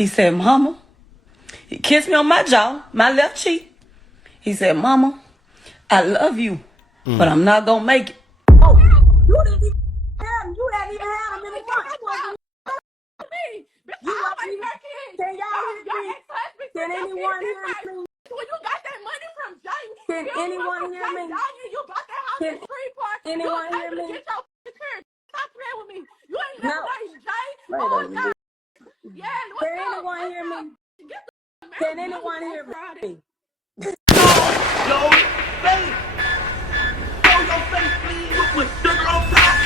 He said, Mama, he kissed me on my jaw, my left cheek. He said, Mama, I love you, but I'm not going to make it. Oh, you didn't even have him. You hadn't even had him in the front. Can y'all hear me? Can anyone hear me? When you got that money from Jay, Can anyone hear me? You bought that house in Free Park. Anyone hear me? Get your security. Stop playing with me. You ain't No. never nice, Jay. Wait Oh, a minute. God. Yeah, what's Can up? anyone hear me? Get the Can anyone hear me? Your face. Show your face, please, with sugar on top.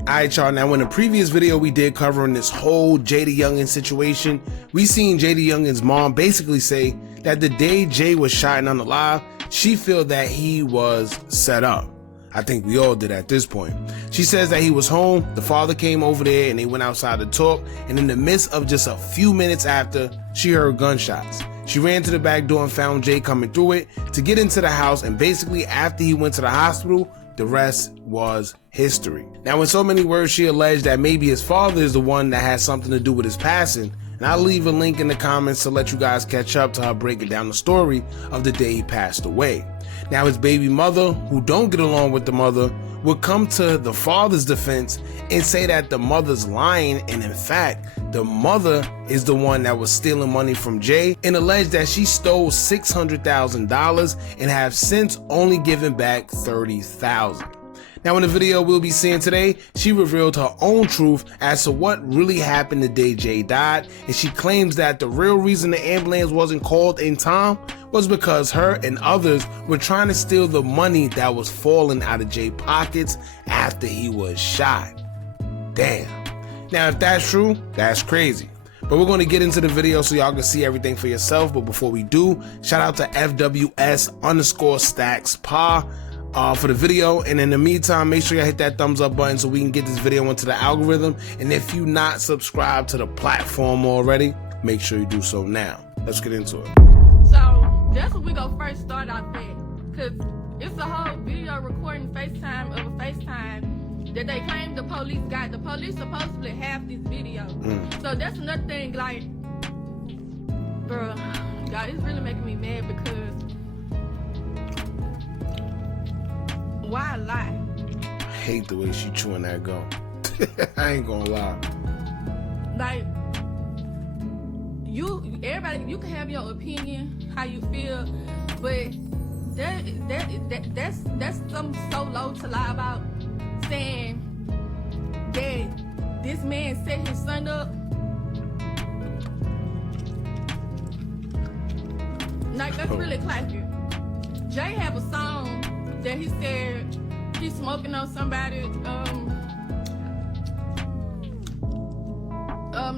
Alright y'all, now in the previous video we did covering this whole Jaydayoungan situation, we seen Jaydayoungan's mom basically say that the day Jay was shot on the live, she feel that he was set up. I think we all did at this point. She says that he was home, the father came over there and they went outside to talk, and in the midst of just a few minutes after, she heard gunshots. She ran to the back door and found Jay coming through it to get into the house, and basically after he went to the hospital, the rest was history. Now, in so many words, she alleged that maybe his father is the one that has something to do with his passing, and I'll leave a link in the comments to let you guys catch up to her breaking down the story of the day he passed away. Now, his baby mother, who don't get along with the mother, would come to the father's defense and say that the mother's lying, and in fact, the mother is the one that was stealing money from Jay, and allege that she stole $600,000 and have since only given back $30,000. Now in the video we'll be seeing today, she revealed her own truth as to what really happened the day Jay died, and she claims that the real reason the ambulance wasn't called in time was because her and others were trying to steal the money that was falling out of Jay's pockets after he was shot. Damn. Now if that's true, that's crazy. But we're going to get into the video so y'all can see everything for yourself. But before we do, shout out to FWS_StacksPa for the video, and in the meantime, make sure you hit that thumbs up button so we can get this video into the algorithm. And if you not subscribed to the platform already, make sure you do so now. Let's get into it. So that's what we go first start off at, because it's a whole video recording FaceTime of a FaceTime that they claim the police got. The police supposedly have this video. So that's another thing, like, bro, God, it's really making me mad because why lie? I hate the way she chewing that gum. I ain't gonna lie. Like, everybody, you can have your opinion, how you feel, but that's something so low to lie about, saying that this man set his son up. Like, that's really clappy. Jay have a song that he said he's smoking on somebody,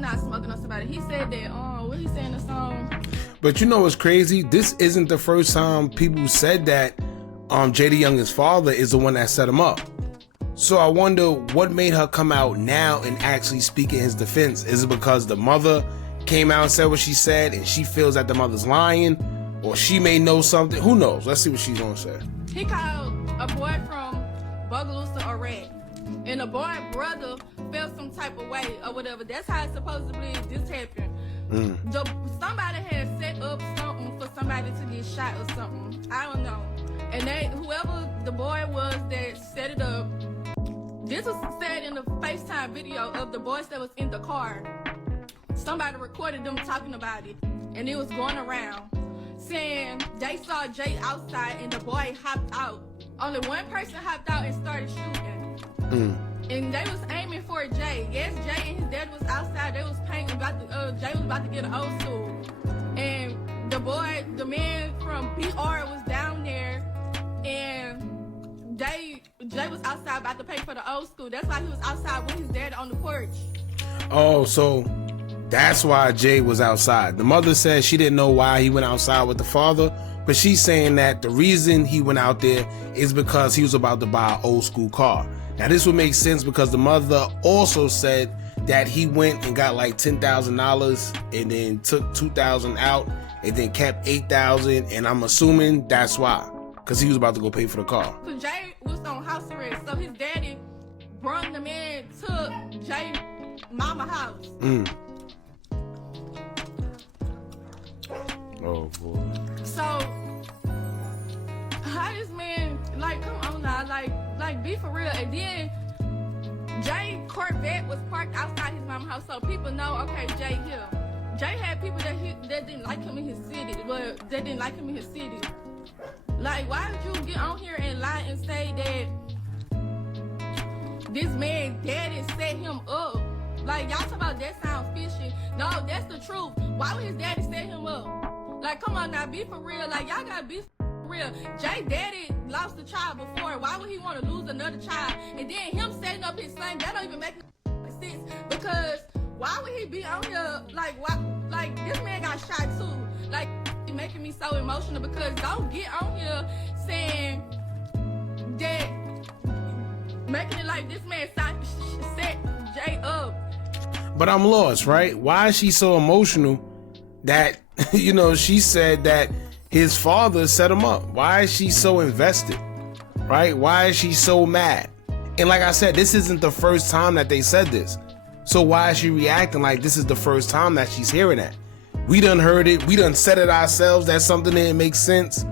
not smoking on somebody. He said that, what he said in the song? But you know what's crazy? This isn't the first time people said that Jaydayoungan's father is the one that set him up. So I wonder what made her come out now and actually speak in his defense. Is it because the mother came out and said what she said and she feels that the mother's lying? Or she may know something? Who knows? Let's see what she's gonna say. He called a boy from Bogalusa a rat, and the boy brother felt some type of way or whatever. That's how it supposedly this happened. Somebody had set up something for somebody to get shot or something. I don't know. And whoever the boy was that set it up, this was said in the FaceTime video of the boys that was in the car. Somebody recorded them talking about it, and it was going around saying they saw Jay outside and the boy hopped out. Only one person hopped out and started shooting. And they was aiming for Jay. Yes, Jay and his dad was outside. They was painting Jay was about to get an old school. And the man from PR was down there, and Jay was outside about to pay for the old school. That's why he was outside with his dad on the porch. Oh, so that's why Jay was outside. The mother said she didn't know why he went outside with the father, but she's saying that the reason he went out there is because he was about to buy an old school car. Now this would make sense because the mother also said that he went and got like $10,000 and then took $2,000 out and then kept $8,000, and I'm assuming that's why. because he was about to go pay for the car. So Jay was on house arrest, so his daddy brought the man to Jay mama house. Oh boy. So how this man, like, come on now, like be for real. And then Jay Corvette was parked outside his mama house, so people know, okay, Jay here. Jay had people that didn't like him in his city, but that didn't like him in his city. Like, why did you get on here and lie and say that this man daddy set him up? Like, y'all talk about that sounds fishy. No, that's the truth. Why would his daddy set him up? Like, come on now, be for real. Like, y'all gotta be for real. Jay daddy lost a child before. Why would he want to lose another child? And then him setting up his son, that don't even make sense. Because why would he be on here, like, why? Like, this man got shot too. Like, making me so emotional, because don't get on here saying that, making it like this man set Jay up. But I'm lost, right? Why is she so emotional that, you know, she said that his father set him up? Why is she so invested, right? Why is she so mad? And like I said, this isn't the first time that they said this. So why is she reacting like this is the first time that she's hearing that? We done heard it. We done said it ourselves. That's something that makes sense,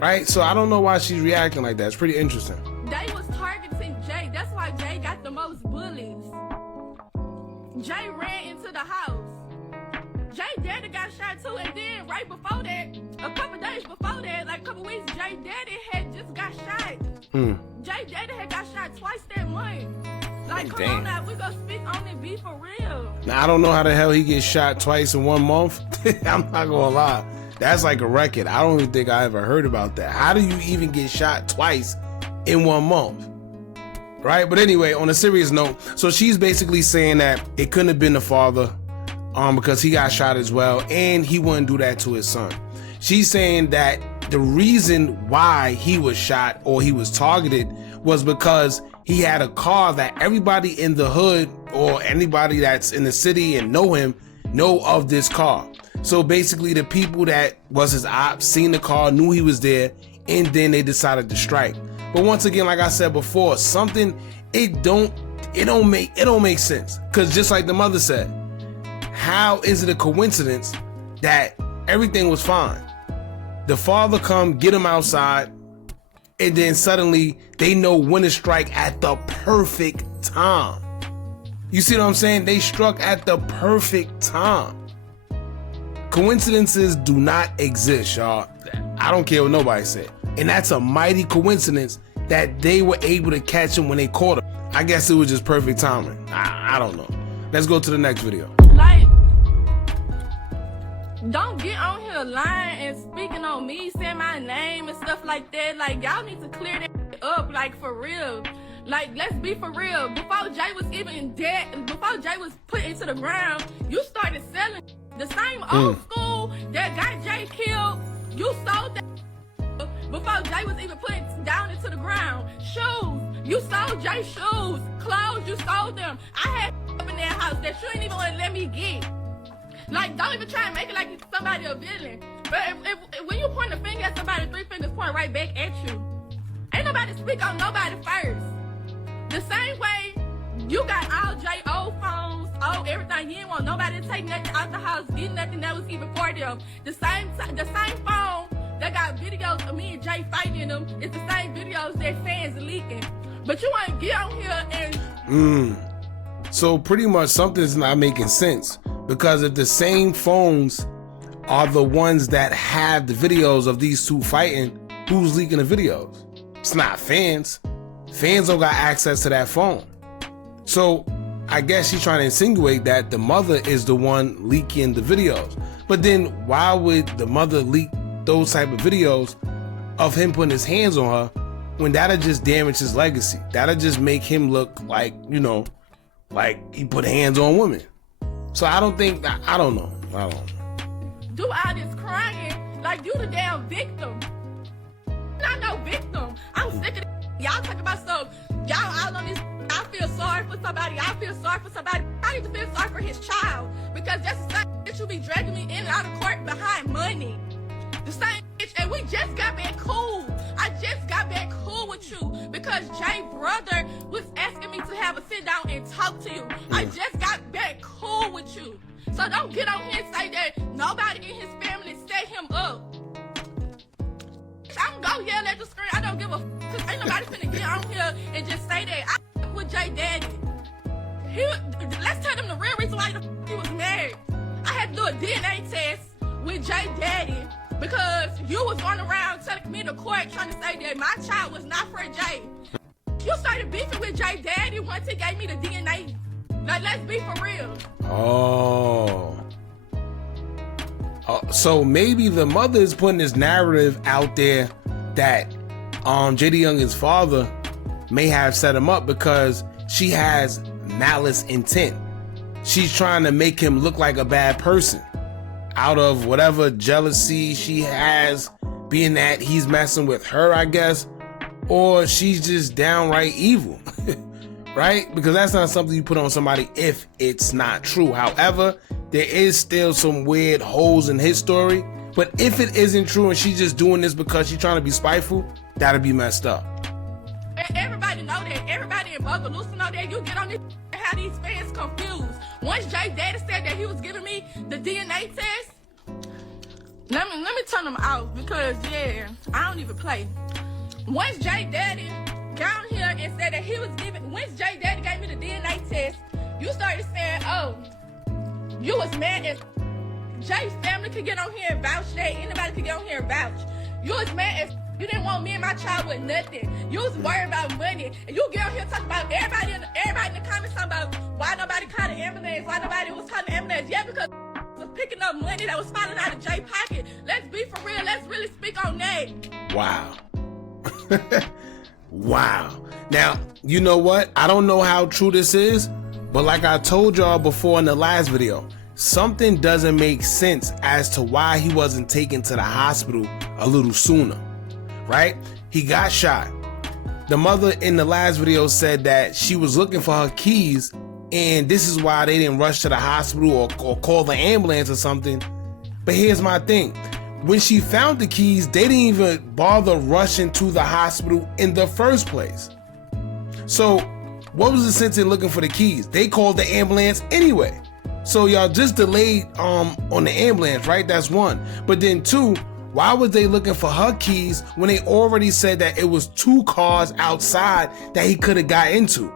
right? So I don't know why she's reacting like that. It's pretty interesting. They was targeting Jay. That's why Jay got the most bullies. Jay ran into the house. Jay daddy got shot too, and then right before that, a couple days before that, like a couple weeks, Jay daddy had just got shot. Jay daddy had got shot twice that month. Like, come on now, we gonna speak on it, be for real. Now, I don't know how the hell he gets shot twice in 1 month. I'm not gonna lie. That's like a record. I don't even think I ever heard about that. How do you even get shot twice in 1 month? Right? But anyway, on a serious note, so she's basically saying that it couldn't have been the father because he got shot as well, and he wouldn't do that to his son. She's saying that the reason why he was shot or he was targeted was because he had a car that everybody in the hood or anybody that's in the city and know him know of this car. So basically the people that was his ops seen the car, knew he was there, and then they decided to strike. But once again, like I said before, something it don't make sense. Cause just like the mother said, how is it a coincidence that everything was fine? The father come get him outside, and then suddenly they know when to strike at the perfect time. You see what I'm saying? They struck at the perfect time. Coincidences do not exist, y'all. I don't care what nobody said. And that's a mighty coincidence that they were able to catch him when they caught him. I guess it was just perfect timing. I don't know. Let's go to the next video. Like, don't get on here lying and speaking on me, saying my name and stuff like that. Like, y'all need to clear that up, like, for real. Like, let's be for real. Before Jay was even dead, before Jay was put into the ground, you started selling the same old school that got Jay killed. You sold that before Jay was even put down into the ground. Shoes, you sold Jay shoes. Clothes, you sold them. I had up in that house that you ain't even want to let me get. Like, don't even try and make it like somebody a villain. But if when you point a finger at somebody, 3 fingers point right back at you. Ain't nobody speak on nobody first. The same way you got all Jay old phones, old everything. You didn't want nobody to take nothing out the house, get nothing that was even for them. The same phone that got videos of me and Jay fighting in them, it's the same videos that fans leaking. But you want to get on here and... So pretty much something's not making sense. Because if the same phones are the ones that have the videos of these two fighting, who's leaking the videos? It's not fans. Fans don't got access to that phone. So I guess she's trying to insinuate that the mother is the one leaking the videos. But then why would the mother leak those type of videos of him putting his hands on her when that'll just damage his legacy? That'll just make him look like, you know, like he put hands on women. So I don't know. Do all this crying like you the damn victim. Not no victim. I'm sick of it. Y'all talk about stuff. Y'all all on this. I feel sorry for somebody. I feel sorry for somebody. I need to feel sorry for his child. Because that's the same bitch you be dragging me in and out of court behind money. The same bitch. And we just got back cool. Go yell at the screen. I don't give a because ain't nobody finna get on here and just say that. I with Jay Daddy. Let's tell them the real reason why he was married. I had to do a DNA test with Jay Daddy because you was going around telling me to court trying to say that my child was not for Jay. You started beefing with Jay Daddy once he gave me the DNA. Like, let's be for real. Oh. So maybe the mother is putting this narrative out there that Jaydayoungan's father may have set him up because she has malice intent. She's trying to make him look like a bad person out of whatever jealousy she has, being that he's messing with her, I guess, or she's just downright evil. Right? Because that's not something you put on somebody if it's not true. However, there is still some weird holes in his story. But if it isn't true and she's just doing this because she's trying to be spiteful, that'd be messed up. Everybody know that. Everybody in Bogalusa know that. You get on this and have these fans confused. Once Jay Daddy said that he was giving me the DNA test, let me turn them out because, yeah, I don't even play. Once Jay Daddy got on here and said that he was giving, once Jay Daddy gave me the DNA test, you started saying, oh, you was mad as Jay's family could get on here and vouch that. Anybody could get on here and vouch. You was mad as you didn't want me and my child with nothing. You was worried about money. And you get on here talking about everybody in the comments talking about why nobody called the ambulance, why nobody was calling the ambulance. Yeah, because was picking up money that was falling out of Jay's pocket. Let's be for real. Let's really speak on that. Wow. Wow. Now, you know what? I don't know how true this is, but like I told y'all before in the last video, something doesn't make sense as to why he wasn't taken to the hospital a little sooner, right? He got shot. The mother in the last video said that she was looking for her keys and this is why they didn't rush to the hospital or call the ambulance or something. But here's my thing. When she found the keys, they didn't even bother rushing to the hospital in the first place. So what was the sense in looking for the keys? They called the ambulance anyway. So y'all just delayed on the ambulance, right? That's one. But then two, why was they looking for her keys when they already said that it was 2 cars outside that he could have got into?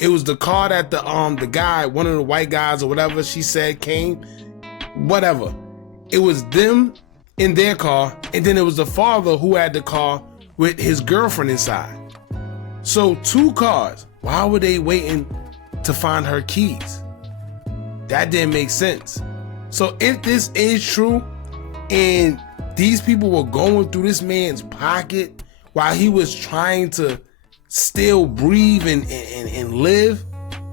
It was the car that the guy, one of the white guys or whatever she said came, whatever. It was them in their car, and then it was the father who had the car with his girlfriend inside. So 2 cars. Why were they waiting to find her keys? That didn't make sense. So if this is true and these people were going through this man's pocket while he was trying to still breathe and live,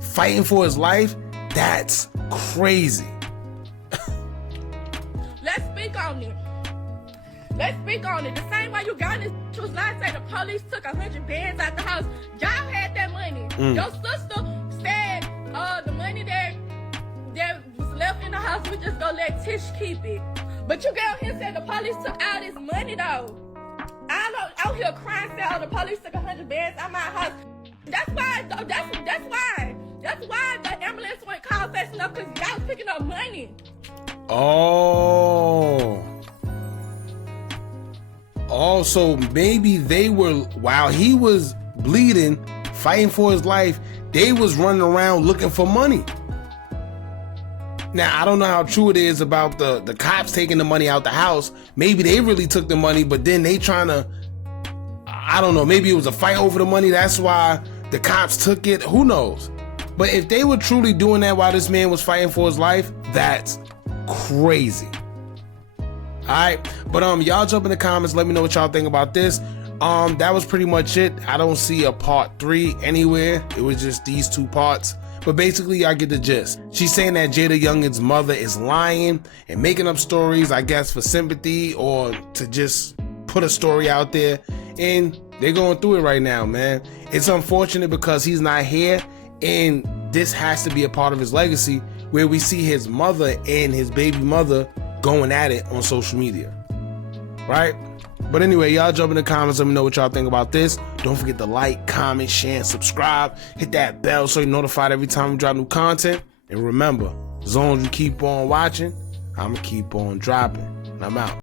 fighting for his life, that's crazy. Let's speak on it. Let's speak on it. The same way you got this was last night. The police took 100 bands out the house. Y'all had that money. Your sister said the money that was left in the house, we just gonna let Tish keep it. But you got here and said the police took all this money though. I'm out here crying saying, oh, the police took 100 bands out my house. That's why the ambulance went called fast enough because y'all was picking up money. Oh, so maybe they were, while he was bleeding, fighting for his life, they was running around looking for money. Now, I don't know how true it is about the cops taking the money out the house. Maybe they really took the money, but then they trying to, I don't know, maybe it was a fight over the money. That's why the cops took it. Who knows? But if they were truly doing that while this man was fighting for his life, that's crazy. Alright, but y'all jump in the comments, let me know what y'all think about this. That was pretty much it. I don't see a part 3 anywhere. It was just these 2 parts. But basically, y'all get the gist. She's saying that Jaydayoungan's mother is lying and making up stories, I guess, for sympathy or to just put a story out there. And they're going through it right now, man. It's unfortunate because he's not here, and this has to be a part of his legacy where we see his mother and his baby mother going at it on social media, right? But anyway, y'all jump in the comments, let me know what y'all think about this. Don't forget to like, comment, share, and subscribe. Hit that bell so you're notified every time we drop new content. And remember, as long as you keep on watching, I'ma keep on dropping. And I'm out.